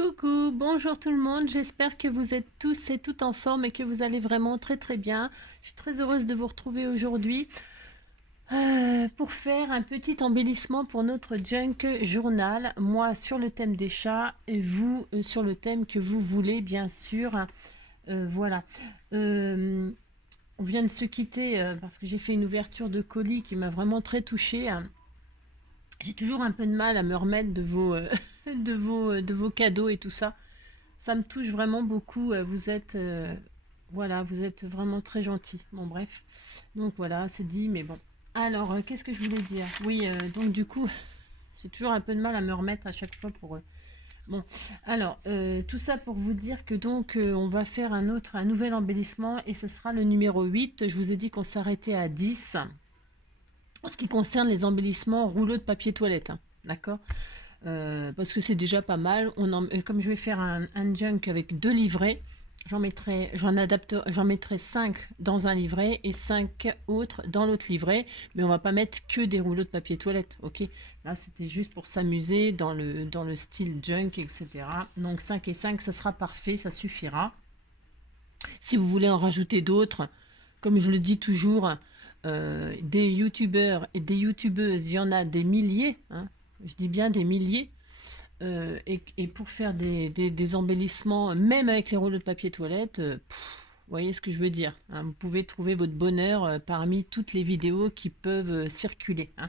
Coucou, bonjour tout le monde, j'espère que vous êtes tous et toutes en forme et que vous allez vraiment très très bien. Je suis très heureuse de vous retrouver aujourd'hui pour faire un petit embellissement pour notre junk journal. Moi sur le thème des chats et vous sur le thème que vous voulez bien sûr. Voilà. Euh, on vient de se quitter parce que j'ai fait une ouverture de colis qui m'a vraiment très touchée. J'ai toujours un peu de mal à me remettre de vos, de vos cadeaux et tout ça. Ça me touche vraiment beaucoup. Vous êtes, voilà, vous êtes vraiment très gentil. Bon, bref. Donc voilà, c'est dit, mais bon. Alors, qu'est-ce que je voulais dire? Oui, donc du coup, j'ai toujours un peu de mal à me remettre à chaque fois pour. Bon, alors, tout ça pour vous dire que donc on va faire un nouvel embellissement et ce sera le numéro 8. Je vous ai dit qu'on s'arrêtait à 10 en ce qui concerne les embellissements rouleaux de papier toilette, hein, d'accord? Parce que c'est déjà pas mal. Comme je vais faire un junk avec 2 livrets, j'en mettrai 5 dans un livret et 5 autres dans l'autre livret. Mais on va pas mettre que des rouleaux de papier toilette, ok? Là, c'était juste pour s'amuser dans le style junk, etc. Donc 5 et 5, ça sera parfait, ça suffira. Si vous voulez en rajouter d'autres, comme je le dis toujours, des youtubeurs et des youtubeuses, il y en a des milliers, hein, je dis bien des milliers. Et pour faire des embellissements, même avec les rouleaux de papier toilette, vous voyez ce que je veux dire, hein, vous pouvez trouver votre bonheur parmi toutes les vidéos qui peuvent circuler, hein.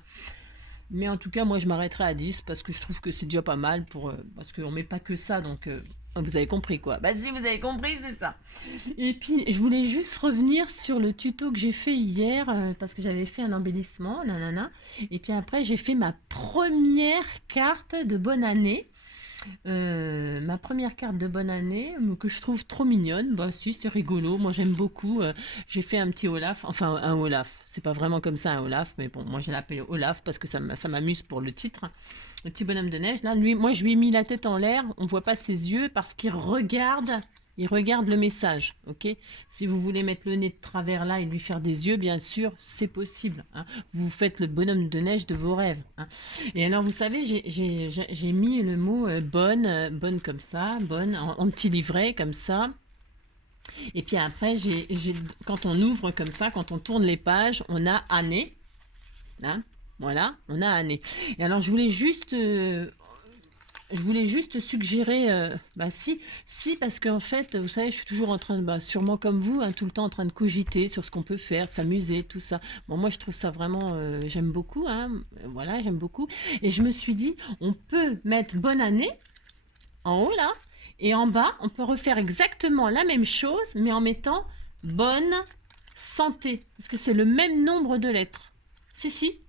Mais en tout cas, moi je m'arrêterai à 10 parce que je trouve que c'est déjà pas mal parce qu'on met pas que ça, donc vous avez compris quoi. Bah si vous avez compris, c'est ça. Et puis je voulais juste revenir sur le tuto que j'ai fait hier parce que j'avais fait un embellissement, nanana. Et puis après j'ai fait ma première carte de bonne année. Ma première carte de bonne année que je trouve trop mignonne. Bah si, c'est rigolo, moi j'aime beaucoup. J'ai fait un petit Olaf, enfin un Olaf, c'est pas vraiment comme ça un Olaf, mais bon, moi je l'appelle Olaf parce que ça m'amuse pour le titre. Le petit bonhomme de neige là, lui, moi je lui ai mis la tête en l'air, on voit pas ses yeux parce il regarde le message, ok? Si vous voulez mettre le nez de travers là et lui faire des yeux, bien sûr, c'est possible, hein. Vous faites le bonhomme de neige de vos rêves, hein. Et alors, vous savez, j'ai mis le mot bonne, bonne comme ça, bonne, en petit livret comme ça. Et puis après, quand on ouvre comme ça, quand on tourne les pages, on a année. Hein, voilà, on a année. Et alors, je voulais juste suggérer, bah si, parce qu'en fait, vous savez, je suis toujours en train de, bah, sûrement comme vous, hein, tout le temps en train de cogiter sur ce qu'on peut faire, s'amuser, tout ça. Bon, moi, je trouve ça vraiment, j'aime beaucoup, hein, voilà, j'aime beaucoup. Et je me suis dit, on peut mettre bonne année en haut là, et en bas, on peut refaire exactement la même chose, mais en mettant bonne santé, parce que c'est le même nombre de lettres. Si,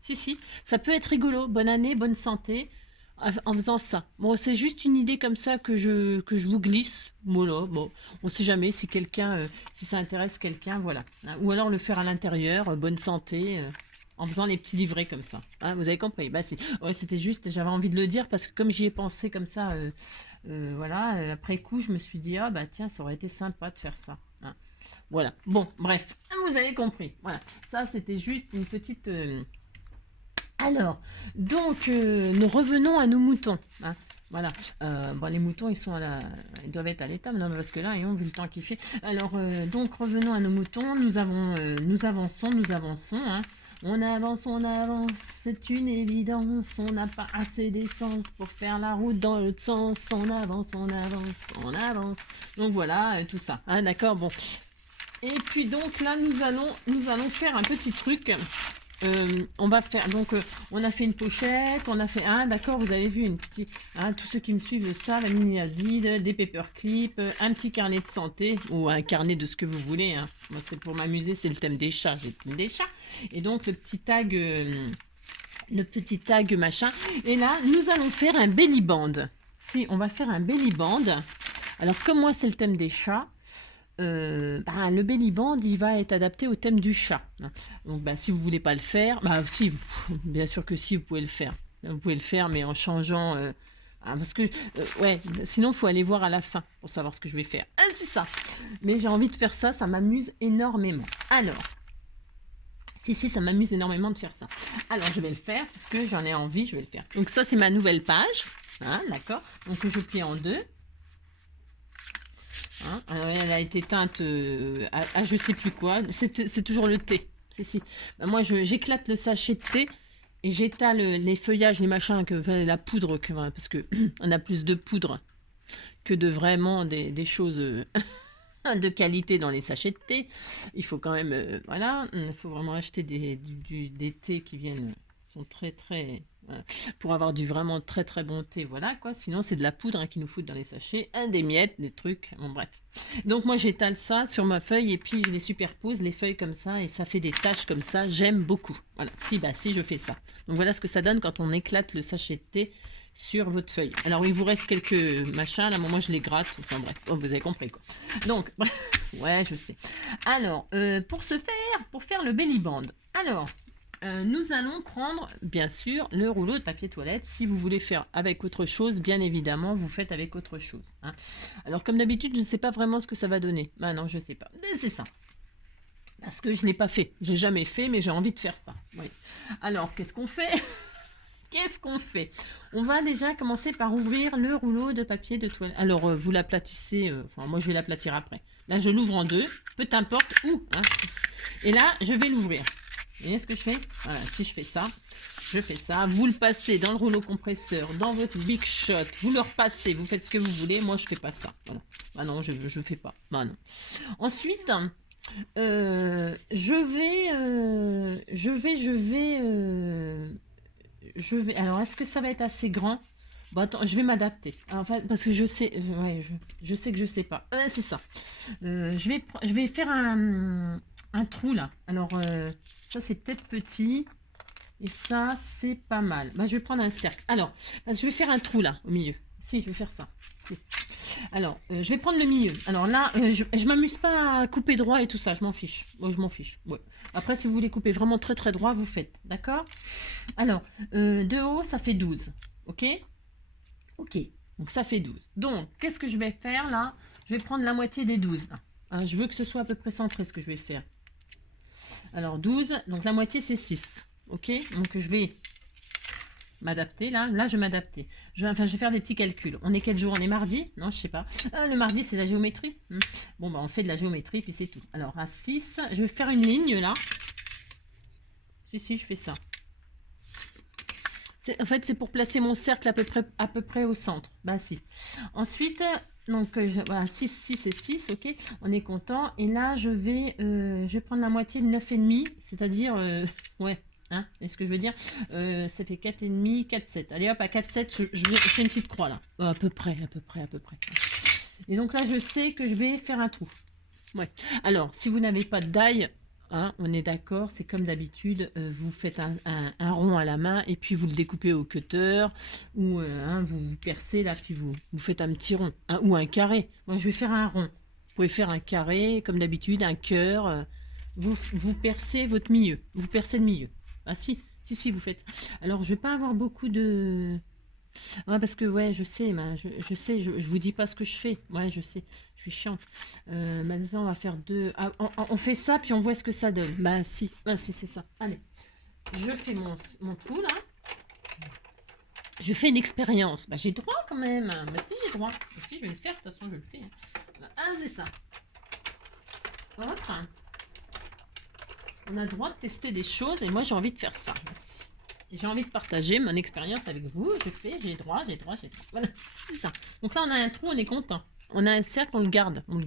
ça peut être rigolo. Bonne année, bonne santé en faisant ça. Bon, c'est juste une idée comme ça que je vous glisse. Voilà, bon, on sait jamais si quelqu'un, si ça intéresse quelqu'un, voilà. Hein, ou alors le faire à l'intérieur, bonne santé, en faisant les petits livrets comme ça. Hein, vous avez compris? Bah si. Ouais, c'était juste, j'avais envie de le dire parce que comme j'y ai pensé comme ça, voilà, après coup, je me suis dit, ah bah tiens, ça aurait été sympa de faire ça. Hein. Voilà. Bon, bref, vous avez compris. Voilà. Ça, c'était juste une petite. Alors, donc, nous revenons à nos moutons, hein. Voilà. Bon, les moutons, ils doivent être à l'étable, non, parce que là, ils ont vu le temps qu'il fait. Alors, donc, revenons à nos moutons. Nous avançons, hein. On avance, c'est une évidence. On n'a pas assez d'essence pour faire la route dans l'autre sens. On avance, on avance, on avance. Donc voilà, tout ça, hein, d'accord, bon. Et puis donc là, nous allons faire un petit truc. On va faire donc on a fait une pochette, on a fait un, d'accord, vous avez vu une petite, hein, tous ceux qui me suivent le savent, la mini Adid, des paperclips, un petit carnet de santé ou un carnet de ce que vous voulez, hein. Moi c'est pour m'amuser, c'est le thème des chats, j'ai le thème des chats et donc le petit tag machin. Et là nous allons faire un belly band. Si on va faire un belly band. Alors comme moi c'est le thème des chats. Bah, le belly band il va être adapté au thème du chat. Donc bah, si vous voulez pas le faire, bah si, bien sûr que si vous pouvez le faire. Vous pouvez le faire mais en changeant parce que ouais, sinon il faut aller voir à la fin pour savoir ce que je vais faire. Ah, c'est ça. Mais j'ai envie de faire ça, ça m'amuse énormément. Alors, si ça m'amuse énormément de faire ça. Alors je vais le faire parce que j'en ai envie, je vais le faire. Donc ça c'est ma nouvelle page, hein, d'accord. Donc je plie en deux. Hein. Alors, elle a été teinte à je sais plus quoi. C'est toujours le thé. C'est si. Ben, moi, j'éclate le sachet de thé et j'étale les feuillages, les machins, enfin, la poudre, parce que on a plus de poudre que de vraiment des choses de qualité dans les sachets de thé. Il faut quand même, voilà, il faut vraiment acheter des thés qui viennent, sont très très, pour avoir du vraiment très très bon thé, voilà quoi. Sinon c'est de la poudre hein, qui nous foutent dans les sachets, des miettes, des trucs, bon bref. Donc moi j'étale ça sur ma feuille et puis je les superpose les feuilles comme ça et ça fait des taches comme ça. J'aime beaucoup. Voilà, si je fais ça. Donc voilà ce que ça donne quand on éclate le sachet de thé sur votre feuille. Alors il vous reste quelques machins, là moi je les gratte, enfin bref, oh, vous avez compris quoi. Donc, ouais je sais. Alors, pour faire le belly band, alors, nous allons prendre bien sûr le rouleau de papier toilette. Si vous voulez faire avec autre chose, bien évidemment, vous faites avec autre chose. Hein. Alors comme d'habitude, je ne sais pas vraiment ce que ça va donner. Ah non, je ne sais pas. C'est ça. Parce que je ne l'ai pas fait. J'ai jamais fait, mais j'ai envie de faire ça. Oui. Alors, qu'est-ce qu'on fait? Qu'est-ce qu'on fait? On va déjà commencer par ouvrir le rouleau de papier de toilette. Alors, vous l'aplatissez, enfin, moi je vais l'aplatir après. Là, je l'ouvre en deux, peu importe où. Hein, et là, je vais l'ouvrir. Vous voyez ce que je fais? Voilà, si je fais ça, vous le passez dans le rouleau compresseur, dans votre Big Shot, vous le repassez, vous faites ce que vous voulez. Moi, je fais pas ça. Voilà. Ah non, je fais pas. Bah non. Ensuite, je vais. Alors, est-ce que ça va être assez grand? Bon, attends, je vais m'adapter. Enfin, parce que je sais, ouais, je sais que je sais pas. C'est ça. Je vais faire un trou là. Alors, ça c'est peut-être petit. Et ça, c'est pas mal. Bah, je vais prendre un cercle. Alors, je vais faire un trou là, au milieu. Si, je vais faire ça. Si. Alors, je vais prendre le milieu. Alors là, je m'amuse pas à couper droit et tout ça. Je m'en fiche. Moi, je m'en fiche. Ouais. Après, si vous voulez couper vraiment très très droit, vous faites. D'accord? Alors, de haut, ça fait 12. Ok? Ok. Donc, ça fait 12. Donc, qu'est-ce que je vais faire là? Je vais prendre la moitié des 12. Là. Hein, je veux que ce soit à peu près centré ce que je vais faire. Alors, 12. Donc, la moitié, c'est 6. Ok? Donc, je vais m'adapter là. Là, je vais m'adapter. Je vais faire des petits calculs. On est quel jour? On est mardi? Non, je sais pas. Le mardi, c'est la géométrie. Bon, bah, on fait de la géométrie, puis c'est tout. Alors, à 6, je vais faire une ligne là. Si, je fais ça. En fait, c'est pour placer mon cercle à peu près au centre. Bah, si. Ensuite, donc, voilà, 6, 6 et 6, ok. On est content. Et là, je vais prendre la moitié de 9,5, c'est-à-dire, ouais. Hein, est-ce que je veux dire ça fait 4,5, 4, 7. Allez hop, à 4, 7, je fais une petite croix là. À peu près. Et donc là, je sais que je vais faire un trou. Ouais. Alors, si vous n'avez pas de die, hein, on est d'accord, c'est comme d'habitude, vous faites un rond à la main et puis vous le découpez au cutter ou hein, vous percez là, puis vous faites un petit rond ou un carré. Moi, je vais faire un rond. Vous pouvez faire un carré, comme d'habitude, un cœur. Vous percez votre milieu. Vous percez le milieu. Ah si, vous faites. Alors, je vais pas avoir beaucoup de... Ouais, parce que, ouais, je sais, je sais, je vous dis pas ce que je fais. Ouais, je sais, je suis chiante. Maintenant, on va faire deux... Ah, on fait ça, puis on voit ce que ça donne. Bah si, c'est ça. Allez, je fais mon trou, là. Je fais une expérience. Bah, j'ai droit, quand même. Bah si, j'ai droit. Bah, si, je vais le faire, de toute façon, je le fais. Ah, c'est ça. Hop. On a le droit de tester des choses et moi j'ai envie de faire ça. J'ai envie de partager mon expérience avec vous. J'ai droit. Voilà, c'est ça. Donc là on a un trou, on est content. On a un cercle, on le garde. On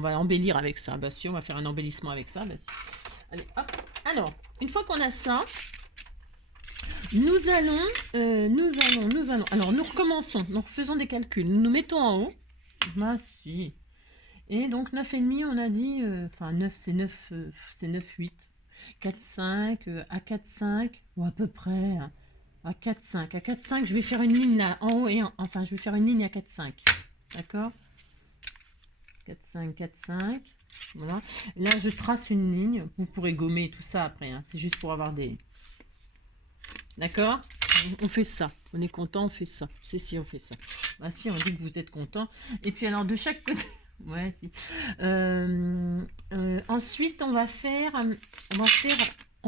va embellir avec ça. Bah si, on va faire un embellissement avec ça. Bah, si. Allez, hop. Alors, une fois qu'on a ça, nous allons. Alors nous recommençons. Nous refaisons des calculs. Nous nous mettons en haut. Bah si. Et donc 9,5, on a dit, enfin 9, c'est 9, 8. 4, 5, à 4, 5, ou à peu près, hein, à 4, 5. À 4, 5, je vais faire une ligne là, en haut enfin, je vais faire une ligne à 4, 5. D'accord? 4, 5, 4, 5. Voilà. Là, je trace une ligne. Vous pourrez gommer tout ça après. Hein. C'est juste pour avoir des... D'accord? On fait ça. On est content, on fait ça. Si, on fait ça. Bah si, on dit que vous êtes content. Et puis alors, de chaque côté... Ouais, si. Ensuite, on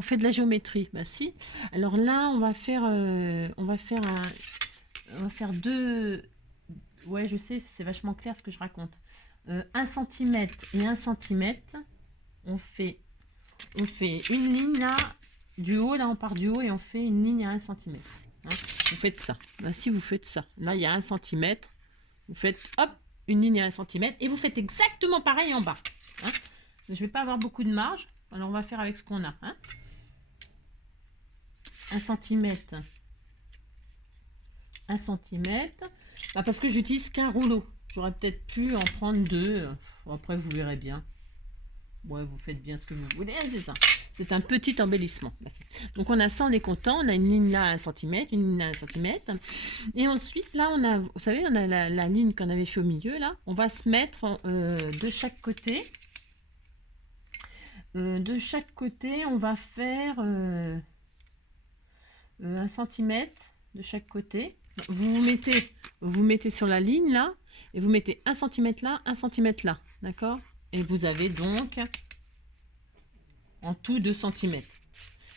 fait de la géométrie. Bah si. Alors là, on va faire deux. Ouais, je sais, c'est vachement clair ce que je raconte. 1 cm et 1 cm, on fait une ligne là, du haut, là on part du haut et on fait une ligne à 1 cm. Hein. Vous faites ça. Ben, si vous faites ça, là il y a 1 cm, vous faites hop, une ligne à 1 cm et vous faites exactement pareil en bas. Hein. Je ne vais pas avoir beaucoup de marge, alors on va faire avec ce qu'on a. Hein. 1 cm, 1 cm, bah parce que j'utilise qu'un rouleau. J'aurais peut-être pu en prendre 2. Après, vous verrez bien. Ouais, vous faites bien ce que vous voulez. C'est ça. C'est un petit embellissement. Donc, on a ça, on est content. On a une ligne là à 1 cm, une ligne à 1 cm. Et ensuite, là, on a, vous savez, on a la ligne qu'on avait fait au milieu. Là, on va se mettre de chaque côté. De chaque côté, on va faire 1 cm de chaque côté. Vous mettez sur la ligne là et vous mettez 1 cm là, 1 cm là, d'accord? Et vous avez donc en tout 2 cm.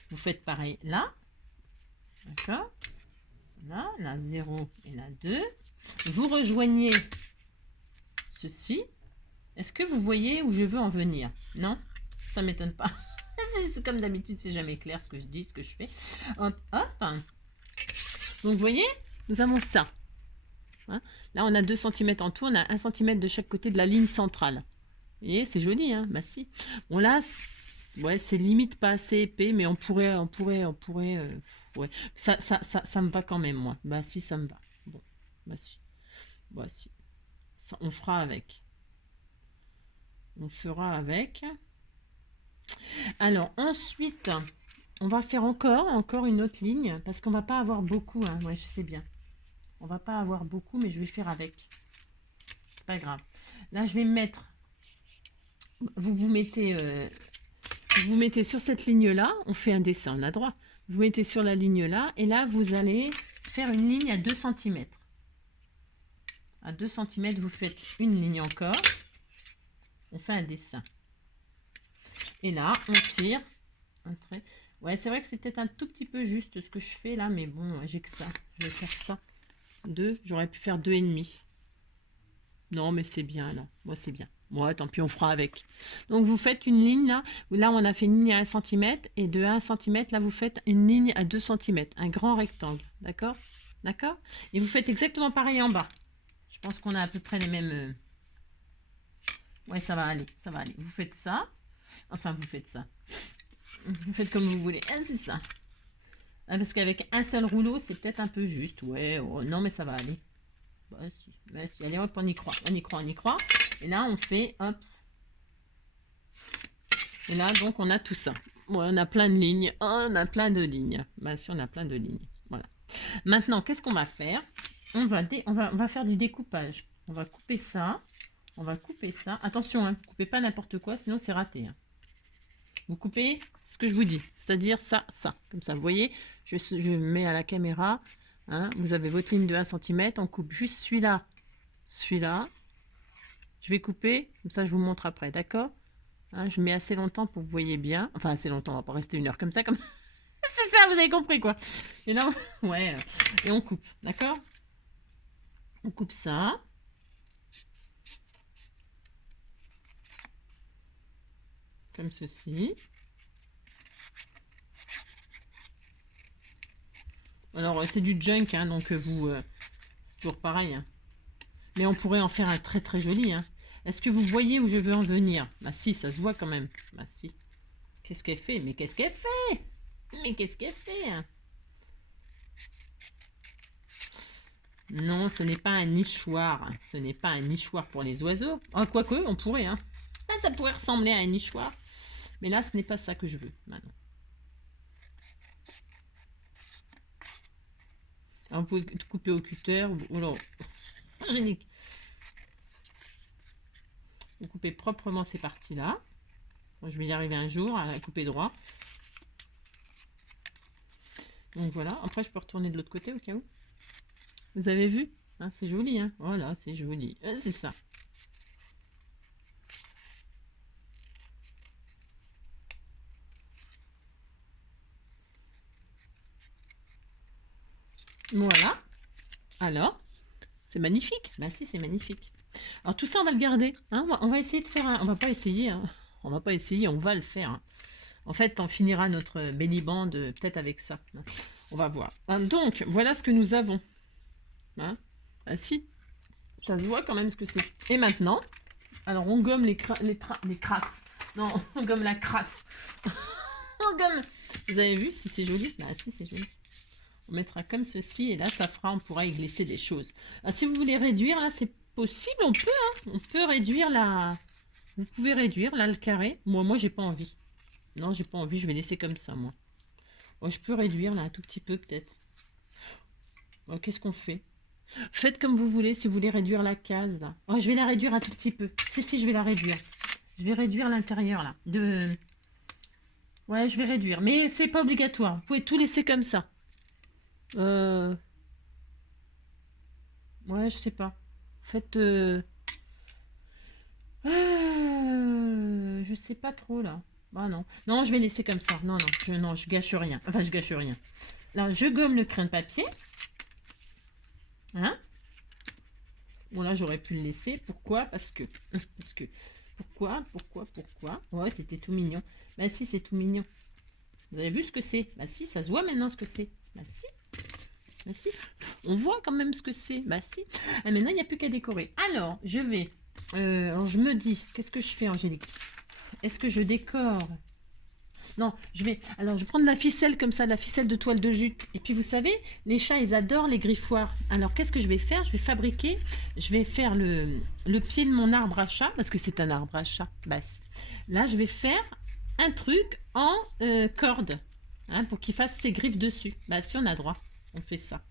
Vous faites pareil là, d'accord? Là 0 et là 2. Vous rejoignez ceci. Est-ce que vous voyez où je veux en venir? Non? Ça m'étonne pas. C'est comme d'habitude, c'est jamais clair ce que je dis, ce que je fais. Hop, hop. Donc, vous voyez, nous avons ça. Hein, là, on a 2 cm en tout. On a 1 cm de chaque côté de la ligne centrale. Vous voyez, c'est joli, hein? Bah si. Bon, là, ouais, c'est limite pas assez épais, mais on pourrait, ouais. Ça me va quand même, moi. Bah si, ça me va. Bon, bah si. Bah si. Ça, on fera avec. On fera avec. Alors, ensuite, on va faire encore une autre ligne, parce qu'on va pas avoir beaucoup, hein. Ouais, je sais bien. On va pas avoir beaucoup, mais je vais faire avec. C'est pas grave. Là, je vais mettre... Vous mettez sur cette ligne-là. On fait un dessin, on a droit. Vous mettez sur la ligne-là. Et là, vous allez faire une ligne à 2 cm. À 2 cm, vous faites une ligne encore. On fait un dessin. Et là, on tire un trait. Ouais, c'est vrai que c'est peut-être un tout petit peu juste ce que je fais là. Mais bon, j'ai que ça. Je vais faire ça. 2, j'aurais pu faire 2,5. Non, mais c'est bien là. Moi, c'est bien. Moi, tant pis, on fera avec. Donc, vous faites une ligne là. Là, on a fait une ligne à 1 cm. Et de 1 cm, là, vous faites une ligne à 2 cm. Un grand rectangle. D'accord? D'accord? Et vous faites exactement pareil en bas. Je pense qu'on a à peu près les mêmes... Ouais, ça va aller. Ça va aller. Vous faites ça. Enfin, vous faites ça. Vous faites comme vous voulez. Ah, c'est ça. Ah, parce qu'avec un seul rouleau, c'est peut-être un peu juste. Ouais, oh, non, mais ça va aller. Bah si, allez hop, on y croit. On y croit, on y croit. Et là, on fait, hop. Et là, donc, on a tout ça. Bon, on a plein de lignes. On a plein de lignes. Bah si, on a plein de lignes. Voilà. Maintenant, qu'est-ce qu'on va faire? On va faire du découpage. On va couper ça. On va couper ça. Attention, hein, coupez pas n'importe quoi, sinon c'est raté. Hein. Vous coupez ce que je vous dis, c'est-à-dire ça, ça. Comme ça, vous voyez, je mets à la caméra. Hein, vous avez votre ligne de 1 cm. On coupe juste celui-là, celui-là. Je vais couper, comme ça je vous montre après, d'accord? Hein, je mets assez longtemps pour que vous voyez bien. Enfin, assez longtemps, on va pas rester 1 heure comme ça. C'est ça, vous avez compris quoi. Et là, ouais, et on coupe, d'accord? On coupe ça. Comme ceci. Alors, c'est du junk, hein, donc c'est toujours pareil. Hein. Mais on pourrait en faire un très très joli. Hein. Est-ce que vous voyez où je veux en venir? Bah si, ça se voit quand même. Bah si. Qu'est-ce qu'elle fait? Mais qu'est-ce qu'elle fait? Mais qu'est-ce qu'elle fait? Non, ce n'est pas un nichoir. Ce n'est pas un nichoir pour les oiseaux. Ah, quoique, on pourrait. Hein. Ah, ça pourrait ressembler à un nichoir. Mais là, ce n'est pas ça que je veux maintenant. Alors, vous pouvez couper au cutter. Alors, génique. Vous coupez proprement ces parties-là. Je vais y arriver un jour à la couper droit. Donc voilà. Après, je peux retourner de l'autre côté au cas où. Vous avez vu? Hein, c'est joli. Hein, voilà, c'est joli. C'est ça. Voilà. Alors, c'est magnifique. Bah si, c'est magnifique. Alors tout ça, on va le garder. Hein, on va essayer de faire un... On va pas essayer, hein. On va pas essayer, on va le faire. Hein. En fait, on finira notre belly band peut-être avec ça. Hein. On va voir. Hein, donc, voilà ce que nous avons. Hein. Ah si, ça se voit quand même ce que c'est. Et maintenant, alors on gomme les crasses. Non, on gomme la crasse. On gomme. Vous avez vu si c'est joli? Bah si, c'est joli. On mettra comme ceci et là, ça fera, on pourra y glisser des choses. Ah, si vous voulez réduire, là, c'est possible, on peut. Hein. On peut réduire la... Vous pouvez réduire, là, le carré. Moi, j'ai pas envie. Non, j'ai pas envie, je vais laisser comme ça, moi. Oh, je peux réduire, là, un tout petit peu, peut-être. Oh, qu'est-ce qu'on fait? Faites comme vous voulez, si vous voulez réduire la case, là. Oh, je vais la réduire un tout petit peu. Si, je vais la réduire. Je vais réduire l'intérieur, là. Ouais, je vais réduire. Mais c'est pas obligatoire. Vous pouvez tout laisser comme ça. Ouais, je sais pas. En fait, je sais pas trop, là. Bah non. Non, je vais laisser comme ça. Non, je gâche rien. Enfin, je gâche rien. Là, je gomme le crin de papier. Hein? Bon, là, j'aurais pu le laisser. Pourquoi? Parce que... Pourquoi? Ouais, c'était tout mignon. Bah si, c'est tout mignon. Vous avez vu ce que c'est? Bah si, ça se voit maintenant ce que c'est. Bah si. Bah si. On voit quand même ce que c'est. Bah si. Et maintenant, il n'y a plus qu'à décorer. Alors, je vais... alors, je me dis... Qu'est-ce que je fais, Angélique? Est-ce que je décore? Non, je vais... Alors, je vais prendre la ficelle comme ça, la ficelle de toile de jute. Et puis, vous savez, les chats, ils adorent les griffoirs. Alors, qu'est-ce que je vais faire? Je vais fabriquer... Je vais faire le pied de mon arbre à chat, parce que c'est un arbre à chat. Bah si. Là, je vais faire un truc en corde. Hein, pour qu'il fasse ses griffes dessus. Bah si, on a droit. On fait ça.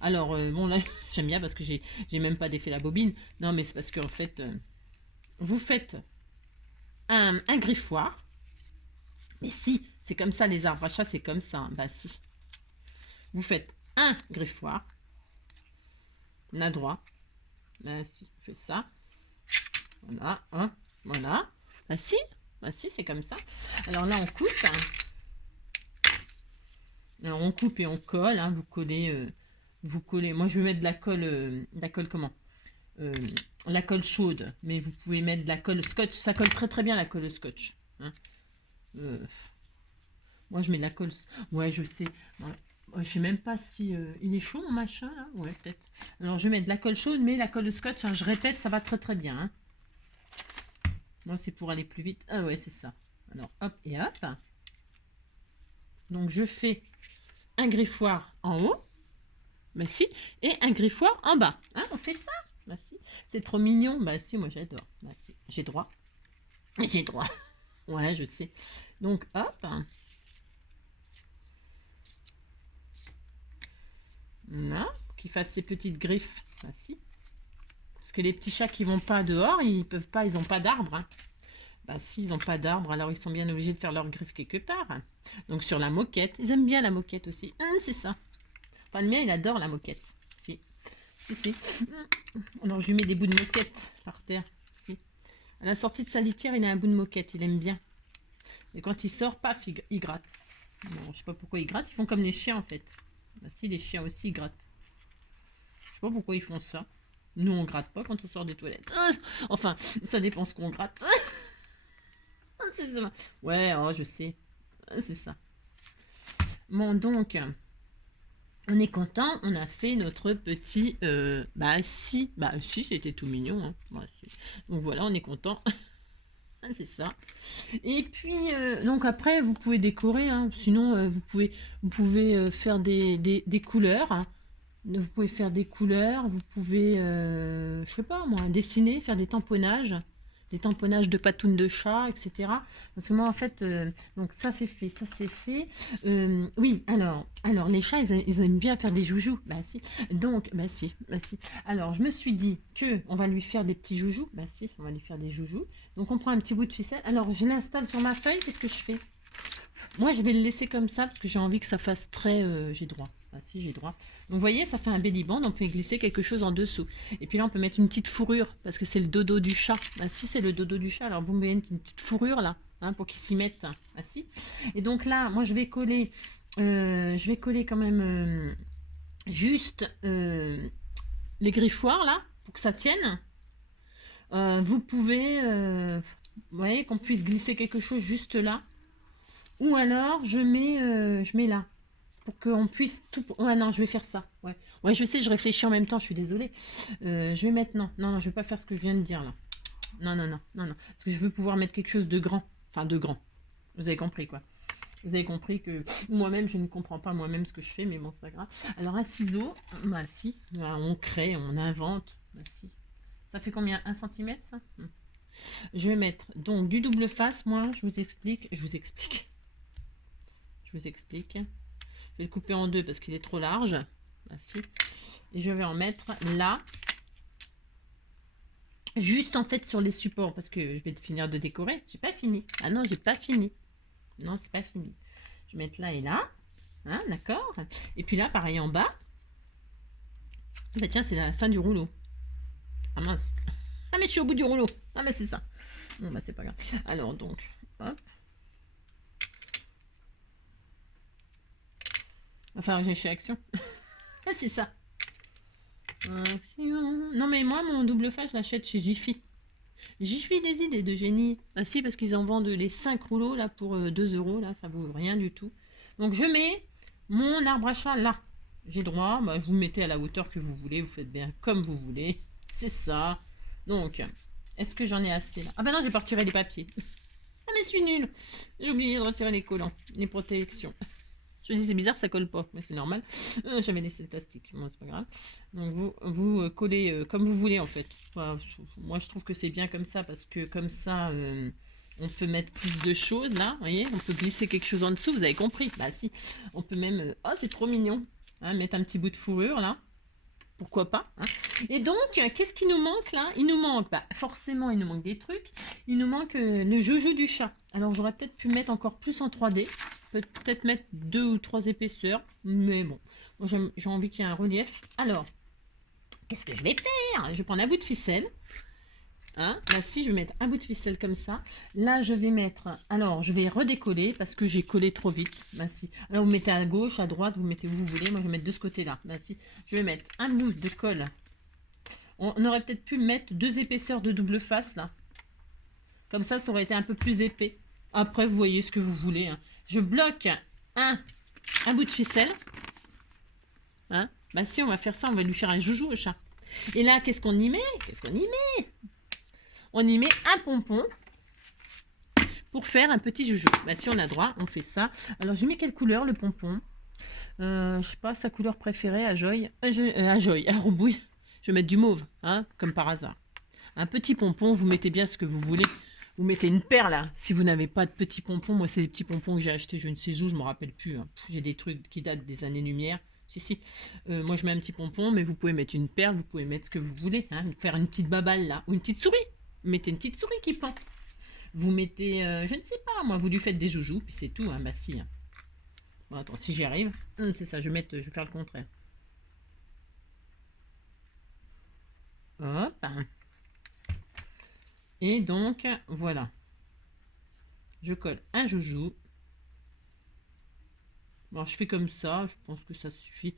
Alors, bon, là, j'aime bien parce que j'ai même pas défait la bobine. Non, mais c'est parce qu'en fait, vous faites un griffoir. Mais si, c'est comme ça, les arbres à chat, c'est comme ça. Hein. Bah si. Vous faites un griffoir. On a droit. Bah si, on fait ça. Voilà, hein, voilà. Bah si, c'est comme ça. Alors là, on coupe. Alors on coupe et on colle. Hein. Vous collez. Moi, je vais mettre de la colle comment? La colle chaude. Mais vous pouvez mettre de la colle scotch. Ça colle très très bien la colle scotch. Hein. Moi, je mets de la colle. Ouais, je sais. Ouais, je sais même pas si il est chaud mon machin là. Ouais, peut-être. Alors je vais mettre de la colle chaude, mais la colle scotch, hein, je répète, ça va très très bien. Hein. Moi, c'est pour aller plus vite. Ah ouais, c'est ça. Alors hop et hop. Donc je fais un griffoir en haut. Bah si. Et un griffoir en bas. Hein, on fait ça. Bah si. C'est trop mignon. Bah si, moi j'adore. Bah si. J'ai droit. J'ai droit. Ouais, je sais. Donc hop. Là, pour qu'il fasse ses petites griffes. Bah si. Parce que les petits chats qui vont pas dehors, ils peuvent pas, ils ont pas d'arbre. Hein. Bah si, ils n'ont pas d'arbre, alors ils sont bien obligés de faire leurs griffes quelque part. Hein. Donc sur la moquette. Ils aiment bien la moquette aussi. C'est ça. Enfin, le mien, il adore la moquette. Si. Si. Alors je lui mets des bouts de moquette par terre. Si. À la sortie de sa litière, il a un bout de moquette. Il aime bien. Et quand il sort, paf, il gratte. Bon, je sais pas pourquoi ils grattent. Ils font comme les chiens en fait. Bah si, les chiens aussi ils grattent. Je sais pas pourquoi ils font ça. Nous, on gratte pas quand on sort des toilettes. Enfin, ça dépend ce qu'on gratte. C'est ça. Ouais, oh, je sais. C'est ça. Bon, donc, on est content. On a fait notre petit... bah si, c'était tout mignon. Hein. Bah, si. Donc voilà, on est content. C'est ça. Et puis, donc après, vous pouvez décorer. Hein. Sinon, vous pouvez faire des couleurs. Hein. Vous pouvez faire des couleurs. Vous pouvez, je sais pas moi, dessiner, faire des tamponnages de patounes de chat, etc. Parce que moi, en fait, donc ça c'est fait, ça c'est fait. Oui, alors les chats, ils aiment bien faire des joujoux. Bah si. Donc, bah si. Alors, je me suis dit que on va lui faire des petits joujoux. Bah si, on va lui faire des joujoux. Donc, on prend un petit bout de ficelle. Alors, je l'installe sur ma feuille. Qu'est-ce que je fais? Moi, je vais le laisser comme ça parce que j'ai envie que ça fasse très... j'ai droit. Ah si, j'ai droit. Donc, vous voyez, ça fait un belly band. On peut glisser quelque chose en dessous. Et puis là, on peut mettre une petite fourrure parce que c'est le dodo du chat. Ah si, c'est le dodo du chat. Alors, vous mettez une petite fourrure là hein, pour qu'il s'y mette. Ah si. Et donc là, moi, je vais coller quand même juste les griffoirs là pour que ça tienne. Vous pouvez, vous voyez, qu'on puisse glisser quelque chose juste là. Ou alors, je mets là. Pour qu'on puisse tout... Ouais, non, je vais faire ça. Ouais. Ouais, je sais, je réfléchis en même temps, je suis désolée. Je vais mettre... Non, non, non, je vais pas faire ce que je viens de dire, là. Non, non, non, non, non. Parce que je veux pouvoir mettre quelque chose de grand. Enfin, de grand. Vous avez compris, quoi. Vous avez compris que moi-même, je ne comprends pas moi-même ce que je fais, mais bon, c'est pas grave. Alors, un ciseau, bah si, bah, on crée, on invente. Bah si. Ça fait combien? 1 centimètre, ça? Je vais mettre donc du double face, moi, je vous explique. Je vous explique. Je vais le couper en deux parce qu'il est trop large. Bah si. Et je vais en mettre là. Juste en fait sur les supports parce que je vais finir de décorer. J'ai pas fini. Ah non, j'ai pas fini. Non, c'est pas fini. Je vais mettre là et là. Hein, d'accord. Et puis là, pareil en bas. Bah tiens, c'est la fin du rouleau. Ah mince. Ah mais je suis au bout du rouleau. Ah mais c'est ça. Bon bah c'est pas grave. Alors donc, hop. Il va falloir que j'aille chez Action. Ah c'est ça. Action. Non mais moi, mon double face, je l'achète chez Jiffy. Jiffy des idées de génie. Ah si, parce qu'ils en vendent les 5 rouleaux là pour 2 euros. Là, ça vaut rien du tout. Donc je mets mon arbre à chat là. J'ai droit, bah, vous mettez à la hauteur que vous voulez. Vous faites bien comme vous voulez. C'est ça. Donc, est-ce que j'en ai assez là? Ah bah non, j'ai pas retiré les papiers. Ah mais je suis nulle. J'ai oublié de retirer les collants, les protections. Je dis c'est bizarre, ça colle pas, mais c'est normal. J'avais laissé le plastique, moi c'est pas grave. Donc vous collez comme vous voulez en fait. Enfin, moi je trouve que c'est bien comme ça parce que comme ça on peut mettre plus de choses là, vous voyez, on peut glisser quelque chose en dessous, vous avez compris. Bah si, on peut même, oh c'est trop mignon, hein, mettre un petit bout de fourrure là. Pourquoi pas, hein. Et donc, qu'est-ce qui nous manque là? Il nous manque, bah, forcément, il nous manque des trucs. Il nous manque le joujou du chat. Alors, j'aurais peut-être pu mettre encore plus en 3D. Peut-être mettre 2 ou 3 épaisseurs. Mais bon, moi j'ai envie qu'il y ait un relief. Alors, qu'est-ce que je vais faire? Je vais prendre un bout de ficelle. Hein, là, si je vais mettre un bout de ficelle comme ça, là je vais mettre, alors je vais redécoller parce que j'ai collé trop vite. Bah, si. Alors vous mettez à gauche, à droite, vous mettez où vous voulez. Moi je vais mettre de ce côté-là. Bah, si. Je vais mettre un bout de colle. On aurait peut-être pu mettre 2 épaisseurs de double face là. Comme ça aurait été un peu plus épais. Après, vous voyez ce que vous voulez. Hein. Je bloque un bout de ficelle. Hein, bah si, on va faire ça, on va lui faire un joujou au chat. Et là, qu'est-ce qu'on y met? Qu'est-ce qu'on y met? On y met un pompon pour faire un petit joujou. Bah, si on a droit, on fait ça. Alors, je mets quelle couleur le pompon? Je sais pas, sa couleur préférée à Joy. À Roubouille. Je vais mettre du mauve, hein, comme par hasard. Un petit pompon, vous mettez bien ce que vous voulez. Vous mettez une perle, là. Si vous n'avez pas de petits pompons, moi, c'est des petits pompons que j'ai achetés, je ne sais où, je me rappelle plus. Hein. J'ai des trucs qui datent des années-lumière. Si. Moi, je mets un petit pompon, mais vous pouvez mettre une perle, vous pouvez mettre ce que vous voulez. Hein. Faire une petite baballe, là. Ou une petite souris. Vous mettez une petite souris qui pend. Vous mettez, je ne sais pas, moi, vous lui faites des joujoux, puis c'est tout. Hein. Bah, si. Hein. Bon, attends, si j'y arrive. C'est ça, je vais faire le contraire. Hop. Et donc, voilà. Je colle un joujou. Bon, je fais comme ça. Je pense que ça suffit.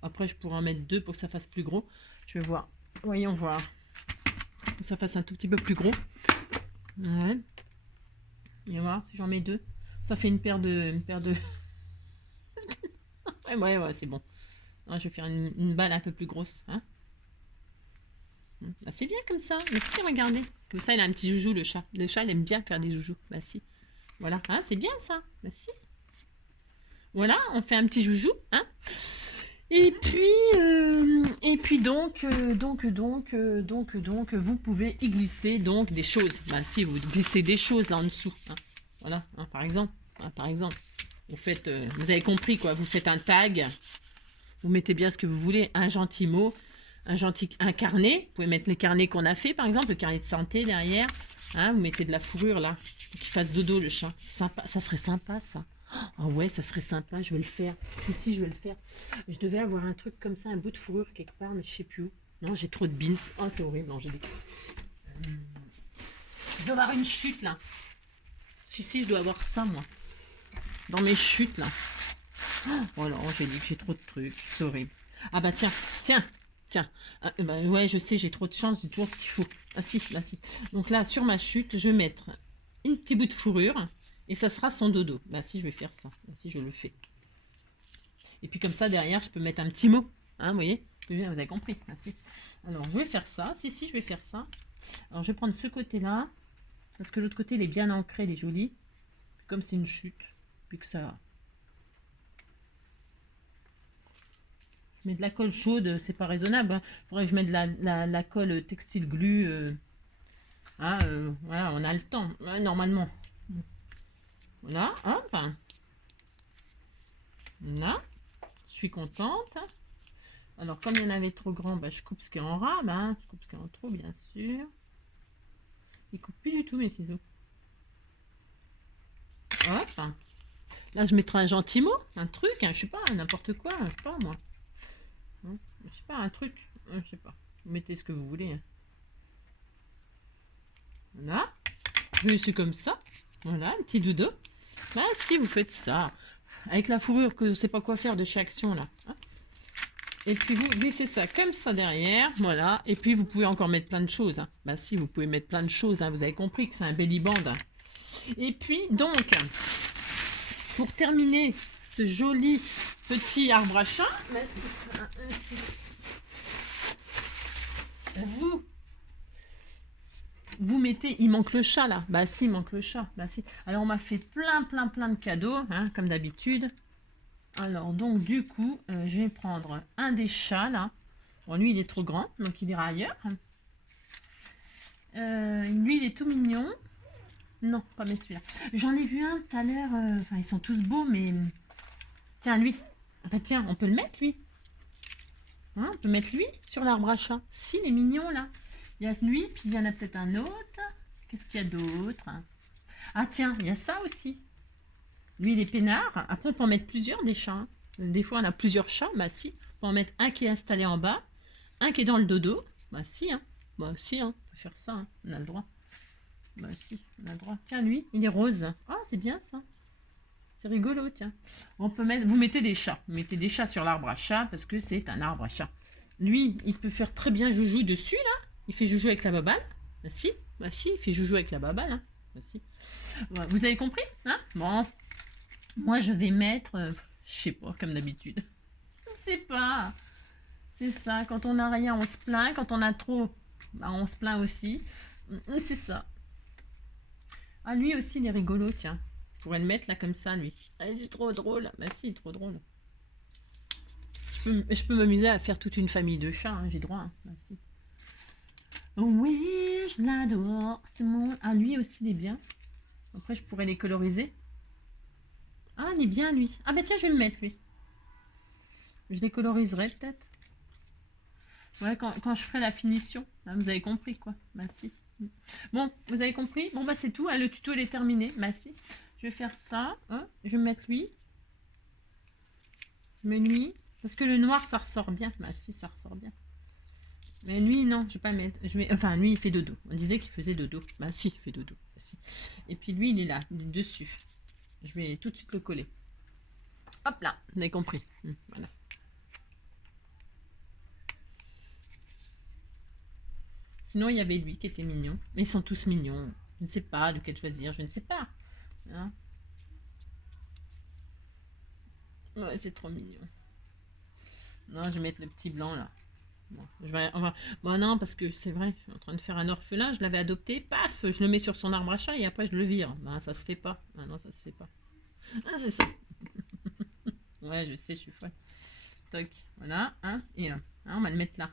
Après, je pourrais en mettre 2 pour que ça fasse plus gros. Je vais voir. Voyons voir. Que ça fasse un tout petit peu plus gros. Ouais. Et voir si j'en mets 2. Ça fait une paire de... ouais, c'est bon. Je vais faire une balle un peu plus grosse. Hein. Bah, c'est bien comme ça. Merci, regardez. Comme ça, il a un petit joujou, le chat. Le chat, il aime bien faire des joujous. Bah si. Voilà. Hein, c'est bien ça. Bah si. Voilà, on fait un petit joujou. Hein. Et puis donc, vous pouvez y glisser donc des choses. Bah si, vous glissez des choses là en dessous. Hein. Voilà, hein, par exemple. Vous faites, vous avez compris quoi. Vous faites un tag. Vous mettez bien ce que vous voulez. Un gentil mot. Un carnet, vous pouvez mettre les carnets qu'on a fait, par exemple, le carnet de santé derrière. Hein, vous mettez de la fourrure là, pour qu'il fasse dodo le chat. C'est sympa, ça serait sympa ça. Oh ouais, ça serait sympa, je vais le faire. Si, je vais le faire. Je devais avoir un truc comme ça, un bout de fourrure quelque part, mais je sais plus où. Non, j'ai trop de beans. Oh, c'est horrible, non, j'ai des... Je dois avoir une chute là. Si, je dois avoir ça moi. Dans mes chutes là. Oh non, j'ai dit que j'ai trop de trucs, c'est horrible. Ah bah tiens. Tiens. Ah, bah, ouais, je sais, j'ai trop de chance, j'ai toujours ce qu'il faut. Ah si, là si. Donc là, sur ma chute, je vais mettre une petite bout de fourrure et ça sera son dodo. Bah si, je vais faire ça. Bah si, je le fais. Et puis comme ça, derrière, je peux mettre un petit mot. Hein, vous voyez? Vous avez compris. Bah si. Alors, je vais faire ça. Si, si, je vais faire ça. Alors, je vais prendre ce côté-là. Parce que l'autre côté, il est bien ancré, il est joli. Comme c'est une chute. Puis que ça... Je mets de la colle chaude, c'est pas raisonnable. Hein. Il faudrait que je mette de la colle textile glue. Ah, voilà, on a le temps. Ouais, normalement. Voilà, hop. Là. Je suis contente. Alors, comme il y en avait trop grand, bah, je coupe ce qui est en rame. Hein. Je coupe ce qui est en trop, bien sûr. Il coupe plus du tout mes ciseaux. Hop. Là, je mettrai un gentil mot, un truc, hein, je sais pas, n'importe quoi, je sais pas moi. Hein, je sais pas, un truc, je sais pas. Vous mettez ce que vous voulez. Hein. Voilà. Je suis comme ça. Voilà, un petit dodo. Bah si, vous faites ça. Avec la fourrure que je sais pas quoi faire de chez Action là. Hein. Et puis vous glissez ça comme ça derrière, voilà. Et puis vous pouvez encore mettre plein de choses. Hein. Bah si, vous pouvez mettre plein de choses. Hein. Vous avez compris que c'est un belly band. Et puis donc, pour terminer ce joli petit arbre à chat, bah, vous mettez, il manque le chat là, bah si, il manque le chat, bah si. Alors on m'a fait plein de cadeaux, hein, comme d'habitude. Alors donc du coup, je vais prendre un des chats là. Bon lui il est trop grand, donc il ira ailleurs. Lui il est tout mignon. Non, pas mettre celui-là. J'en ai vu un tout à l'heure, enfin ils sont tous beaux, mais... Tiens lui, enfin tiens, on peut le mettre lui. Hein, on peut mettre lui sur l'arbre à chat. Si, il est mignon là. Il y a lui, puis il y en a peut-être un autre. Qu'est-ce qu'il y a d'autre? Ah tiens, il y a ça aussi. Lui, il est peinard. Après, on peut en mettre plusieurs des chats. Hein. Des fois, on a plusieurs chats. Bah si. On peut en mettre un qui est installé en bas, un qui est dans le dodo. Bah si, hein. Bah si, hein. On peut faire ça. Hein. On a le droit. Bah si, on a le droit. Tiens, lui, il est rose. Ah, c'est bien ça. C'est rigolo, tiens. On peut mettre, vous mettez des chats. Vous mettez des chats sur l'arbre à chat parce que c'est un arbre à chat. Lui, il peut faire très bien joujou dessus, là. Il fait joujou avec la baballe. Bah si, il fait joujou avec la baballe. Hein. Bah si. Voilà. Vous avez compris, hein? Bon. Moi, je vais mettre, je sais pas, comme d'habitude. Je sais pas. C'est ça. Quand on n'a rien, on se plaint. Quand on a trop, bah, on se plaint aussi. C'est ça. Ah, lui aussi, il est rigolo, tiens. Je pourrais le mettre là comme ça, lui. Ah, il est trop drôle. Bah si, il est trop drôle. Je peux m'amuser à faire toute une famille de chats, hein, j'ai droit. Hein. Bah, si. Oui, je l'adore. C'est mon... Ah, lui aussi, il est bien. Après, je pourrais les coloriser. Ah, il est bien, lui. Ah, bah tiens, je vais le mettre, lui. Je les coloriserai, peut-être. Ouais, quand je ferai la finition. Hein, vous avez compris, quoi. Bah si. Bon, vous avez compris? Bon, bah c'est tout. Hein, le tuto, il est terminé. Bah si. Je vais faire ça. Hein, je vais mettre lui. Je mets lui. Parce que le noir, ça ressort bien. Bah si, ça ressort bien. Mais lui, non, je vais pas mettre. Enfin, lui, il fait dodo. On disait qu'il faisait dodo. Bah si, il fait dodo. Bah, si. Et puis lui, il est là, il est dessus. Je vais tout de suite le coller. Hop là, vous avez compris. Voilà. Sinon, il y avait lui qui était mignon. Mais ils sont tous mignons. Je ne sais pas lequel choisir. Je ne sais pas. Hein, ouais, c'est trop mignon. Non, je vais mettre le petit blanc là. Bon, bon non, parce que c'est vrai, je suis en train de faire un orphelin, je l'avais adopté, paf, je le mets sur son arbre à chat et après je le vire. Ben, ça se fait pas. Ah non, ça se fait pas. Ah, c'est ça. Ouais, je sais, je suis folle. Toc, voilà, hein, et hein, on va le mettre là.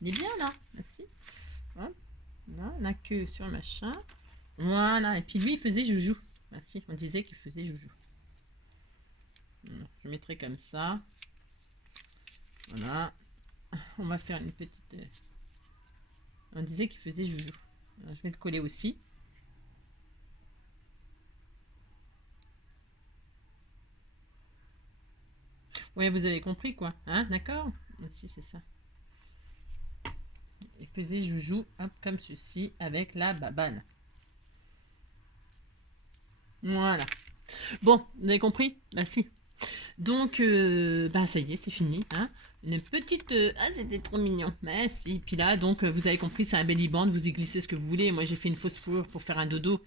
Il est bien là, merci. Hop, là, la queue sur le machin. Voilà, et puis lui, il faisait joujou. Merci, on disait qu'il faisait joujou. Je mettrai comme ça. Voilà. On va faire une petite... On disait qu'il faisait joujou. Alors, je vais le coller aussi. Ouais, vous avez compris quoi, hein, d'accord? Si, c'est ça. Il faisait joujou, hop, comme ceci, avec la baballe. Voilà. Bon, vous avez compris? Bah si. Donc, bah ça y est, c'est fini. Hein. Une petite... Ah, c'était trop mignon. Mais si. Puis là, donc, vous avez compris, c'est un belly band. Vous y glissez ce que vous voulez. Moi, j'ai fait une fausse fourrure pour faire un dodo.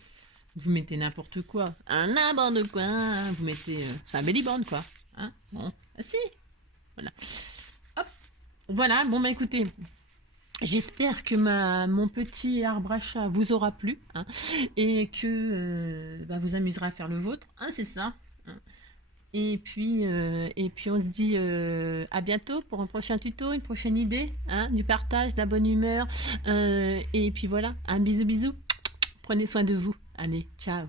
Vous mettez n'importe quoi. Un n'importe quoi. Vous mettez... c'est un belly band, quoi. Hein? Bon. Ah si. Voilà. Hop. Voilà. Bon, bah écoutez. J'espère que mon petit arbre à chat vous aura plu, hein, et que bah, vous amusera à faire le vôtre. Hein, c'est ça. Hein. Et puis on se dit à bientôt pour un prochain tuto, une prochaine idée, hein, du partage, de la bonne humeur. Et puis voilà, un bisou bisou. Prenez soin de vous. Allez, ciao.